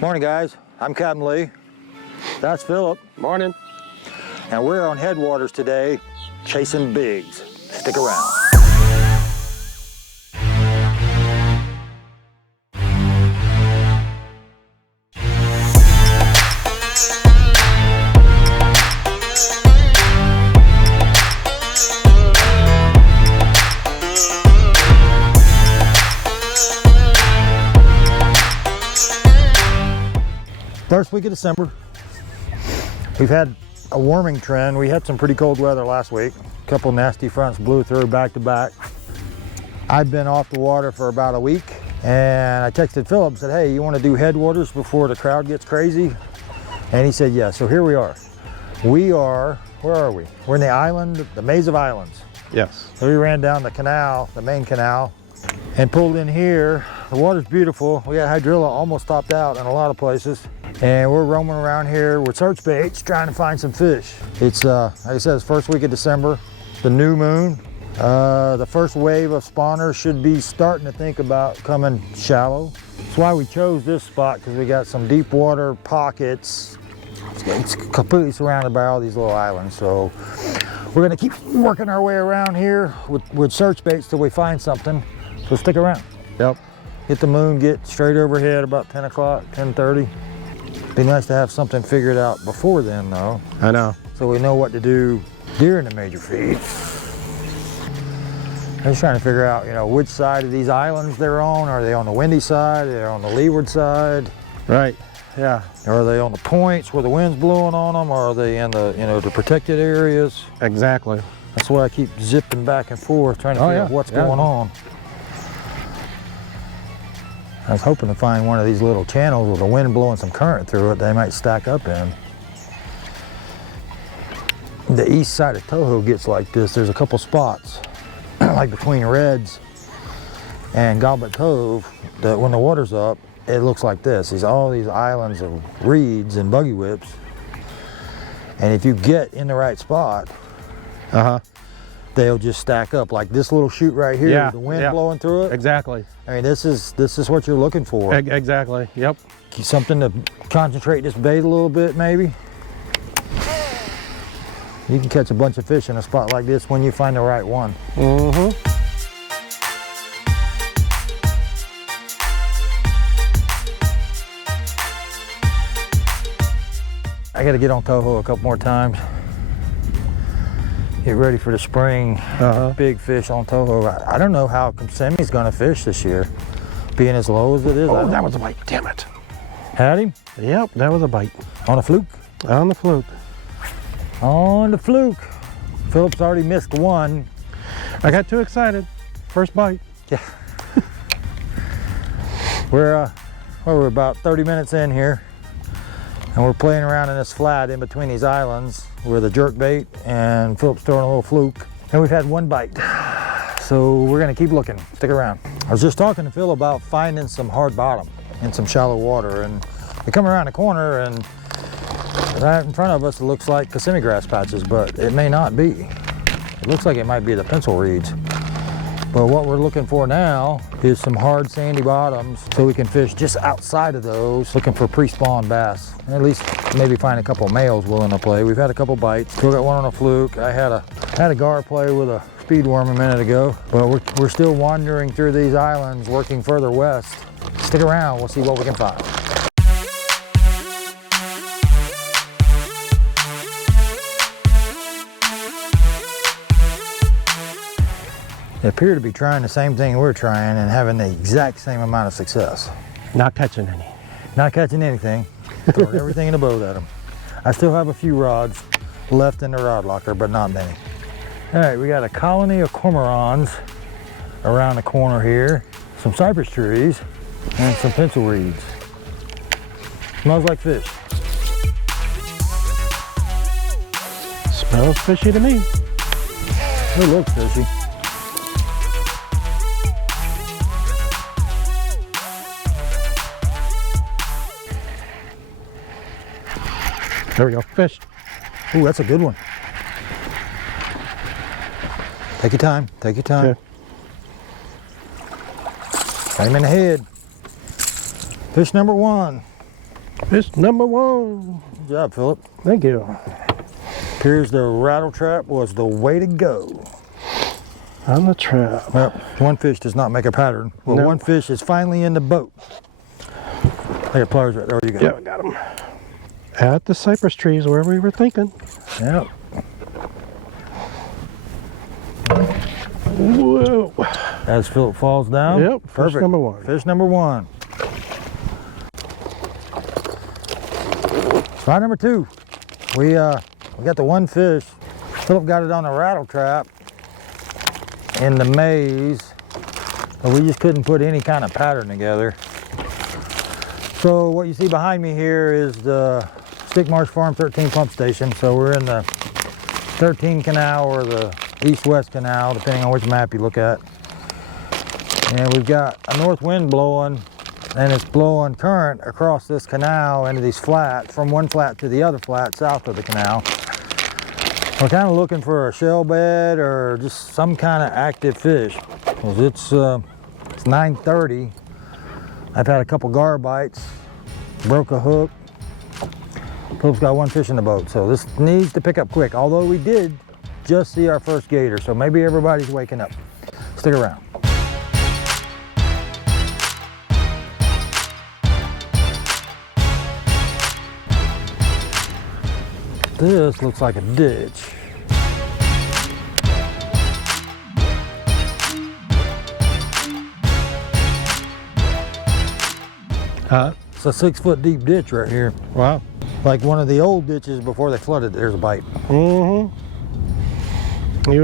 Morning, guys. I'm Captain Lee. That's Philip. Morning. And we're on Headwaters today, chasing bigs. Stick around. First week of December. We've had a warming trend. We had some pretty cold weather last week. A couple nasty fronts blew through back to back. I've been off the water for about a week, and I texted Philip and said, hey, you want to do Headwaters before the crowd gets crazy? And he said, yeah. So here we are. Where are we? We're in the island, the maze of islands. Yes. So we ran down the canal, the main canal, and pulled in here. The water's beautiful. We got hydrilla almost topped out in a lot of places. And we're roaming around here with search baits, trying to find some fish. It's, like I said, it's first week of December, the new moon. The first wave of spawners should be starting to think about coming shallow. That's why we chose this spot, because we got some deep water pockets. It's completely surrounded by all these little islands. So we're gonna keep working our way around here with search baits till we find something. So stick around. Yep. Hit the moon, get straight overhead about 10 o'clock, 10:30. Be nice to have something figured out before then, though. I know. So we know what to do during the major feed. I'm just trying to figure out, you know, which side of these islands they're on. Are they on the windy side? Are they on the leeward side? Right. Yeah. Or are they on the points where the wind's blowing on them? Or are they in the, you know, the protected areas? Exactly. That's why I keep zipping back and forth, trying to figure out what's going on. I was hoping to find one of these little channels with the wind blowing some current through it they might stack up in. The east side of Toho gets like this. There's a couple spots, like between Reds and Goblet Cove, that when the water's up, it looks like this. There's all these islands of reeds and buggy whips. And if you get in the right spot, they'll just stack up like this little chute right here, yeah, with the wind blowing through it. Exactly. I mean, this is what you're looking for. Exactly. Yep. Something to concentrate this bait a little bit, maybe. You can catch a bunch of fish in a spot like this when you find the right one. Mm-hmm. I got to get on Toho a couple more times. Get ready for the spring. Big fish on Toho. I don't know how Kissimmee going to fish this year, being as low as it is. Oh, that was a bite. Damn it. Had him? Yep, that was a bite. On a fluke? On the fluke. On the fluke. Philip's already missed one. I got too excited. First bite. Yeah. We're about 30 minutes in here, and we're playing around in this flat in between these islands with a jerk bait, and Philip's throwing a little fluke, and we've had one bite. So we're gonna keep looking. Stick around. I was just talking to Phil about finding some hard bottom in some shallow water, and we come around the corner, and right in front of us it looks like Kissimmee grass patches, but it may not be. It looks like it might be the pencil reeds. But what we're looking for now is some hard sandy bottoms so we can fish just outside of those, looking for pre-spawn bass. And at least maybe find a couple males willing to play. We've had a couple bites. Still got one on a fluke. I had a gar play with a speed worm a minute ago, but we're still wandering through these islands, working further west. Stick around, we'll see what we can find. They appear to be trying the same thing we're trying and having the exact same amount of success. Not catching any. Not catching anything. Throwing everything in the boat at them. I still have a few rods left in the rod locker, but not many. All right, we got a colony of cormorants around the corner here, some cypress trees, and some pencil reeds. Smells like fish. Smells fishy to me. It looks fishy. There we go, fish. Ooh, that's a good one. Take your time, take your time. Okay. Got him in the head. Fish number one. Fish number one. Good job, Philip. Thank you. Appears the rattle trap was the way to go. On the trap. Well, one fish does not make a pattern. Well, No. one fish is finally in the boat. I got pliers right there. You go. Yeah, I got him. At the cypress trees where we were thinking. Yep. Whoa. As Philip falls down. Yep, fish Perfect. number one. Fish number one. Spot number two. We got the one fish. Philip got it on a rattle trap in the maze, but we just couldn't put any kind of pattern together. So what you see behind me here is the Stickmarsh Farm 13 pump station. So we're in the 13 canal or the east-west canal, depending on which map you look at. And we've got a north wind blowing, and it's blowing current across this canal into these flats, from one flat to the other flat south of the canal. We're kind of looking for a shell bed or just some kind of active fish. Because it's 9:30. I've had a couple gar bites, broke a hook. Philip's got one fish in the boat, so this needs to pick up quick. Although we did just see our first gator, so maybe everybody's waking up. Stick around. This looks like a ditch. It's a 6-foot deep ditch right here. Wow. Like one of the old ditches before they flooded. There's a bite. Mm-hmm. You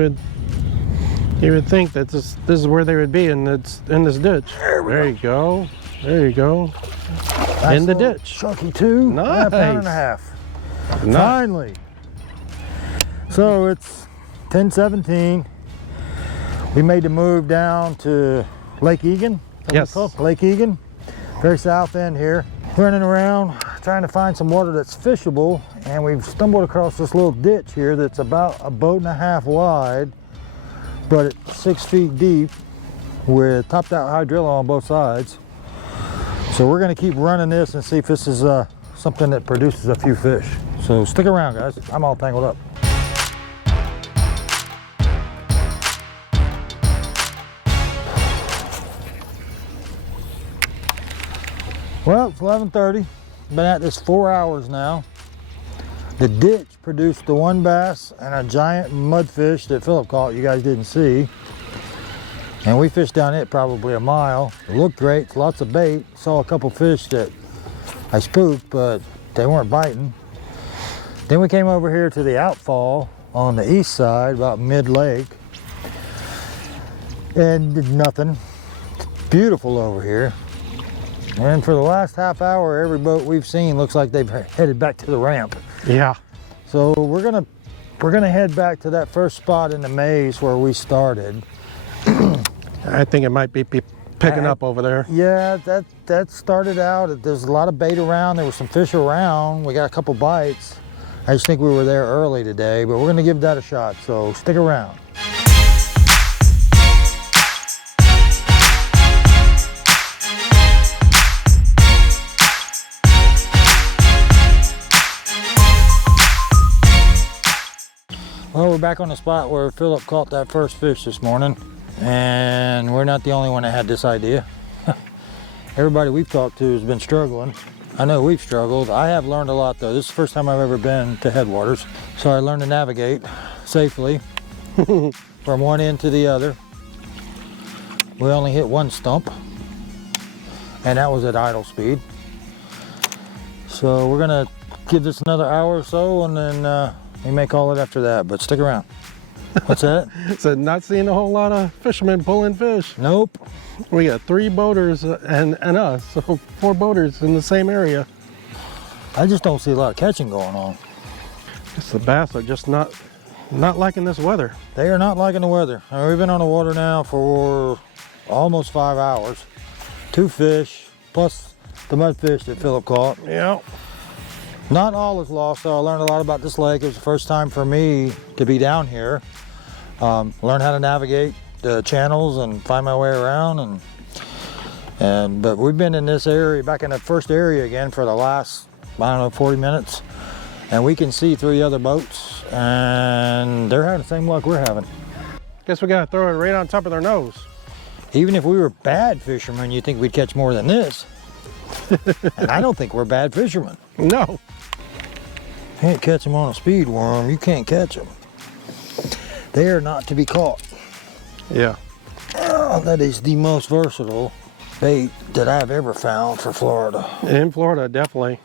would think that this is where they would be, and it's in this ditch. There you go. There you go. Nice In the little ditch. Chunky too. Nice. A pound and a half. Nice. Finally. So it's 10:17. We made the move down to Lake Egan. Yes. Lake Egan. Very south end here. Running around trying to find some water that's fishable, and we've stumbled across this little ditch here that's about a boat and a half wide, but it's 6 feet deep with topped out hydrilla on both sides. So we're going to keep running this and see if this is something that produces a few fish. So stick around, guys. I'm all tangled up. Well, it's 11:30. Been at this 4 hours now. The ditch produced the one bass and a giant mudfish that Philip caught you guys didn't see. And we fished down it probably a mile. It looked great, lots of bait. Saw a couple fish that I spooked, but they weren't biting. Then we came over here to the outfall on the east side, about mid-lake, and did nothing. It's beautiful over here. And for the last half hour, every boat we've seen looks like they've headed back to the ramp. Yeah. So we're gonna head back to that first spot in the maze where we started. I think it might be picking up over there. Yeah, that started out. There's a lot of bait around. There were some fish around. We got a couple bites. I just think we were there early today, but we're gonna give that a shot. So stick around. Well, we're back on the spot where Philip caught that first fish this morning, and we're not the only one that had this idea. Everybody we've talked to has been struggling. I know we've struggled. I have learned a lot though. This is the first time I've ever been to Headwaters, so I learned to navigate safely from one end to the other. We only hit one stump, and that was at idle speed. So we're gonna give this another hour or so, and then we may call it after that, but stick around. What's that? So not seeing a whole lot of fishermen pulling fish. Nope. We got 3 boaters and us, so 4 boaters in the same area. I just don't see a lot of catching going on. Just the bass are just not liking this weather. They are not liking the weather. I mean, we've been on the water now for almost 5 hours. 2 fish, plus the mudfish that Philip caught. Yeah. Not all is lost, though. I learned a lot about this lake. It was the first time for me to be down here. Learn how to navigate the channels and find my way around, and But we've been in this area, back in the first area again for the last, I don't know, 40 minutes. And we can see 3 other boats, and they're having the same luck we're having. Guess we gotta throw it right on top of their nose. Even if we were bad fishermen, you'd think we'd catch more than this. And I don't think we're bad fishermen. No. Can't catch them on a speed worm. You can't catch them. They are not to be caught. Yeah. Oh, that is the most versatile bait that I've ever found for Florida. In Florida, definitely.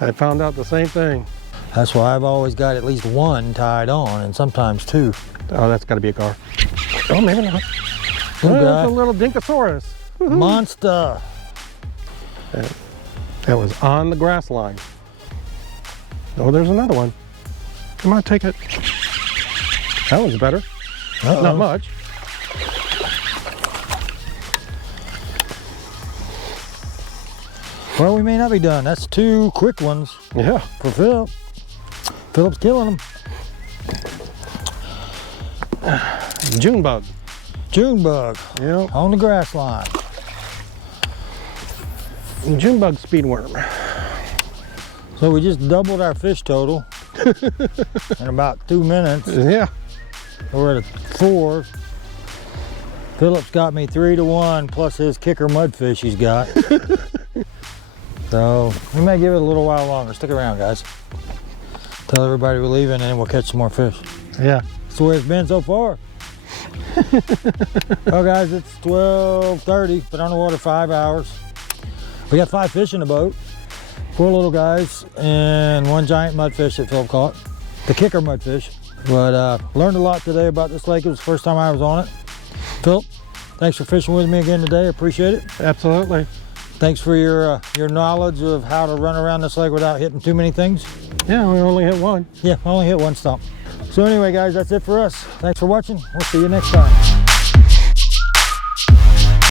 I found out the same thing. That's why I've always got at least 1 tied on, and sometimes 2. Oh, that's got to be a gar. Oh, maybe not. Little Oh, guy. that's a little Dinkosaurus. Monster. That was on the grass line. Oh, there's another one. Come on, take it. That one's better. Uh-oh. Not much. Well, we may not be done. That's 2 quick ones Yeah. for Phil. Philip's killing them. June bug. June bug Yep. on the grass line. June bug speed worm. So we just doubled our fish total in about 2 minutes. Yeah. We're at 4. Philip's got me 3 to 1 plus his kicker mudfish he's got. So we may give it a little while longer. Stick around, guys. Tell everybody we're leaving and then we'll catch some more fish. Yeah. That's the way it's been so far. Well, guys, it's 12:30. Been on the water 5 hours. We got 5 fish in the boat. 4 little guys and 1 giant mudfish that Philip caught. The kicker mudfish. But learned a lot today about this lake. It was the first time I was on it. Philip, thanks for fishing with me again today. Appreciate it. Absolutely. Thanks for your knowledge of how to run around this lake without hitting too many things. Yeah, we only hit 1. Yeah, I only hit 1 stump. So anyway, guys, that's it for us. Thanks for watching. We'll see you next time.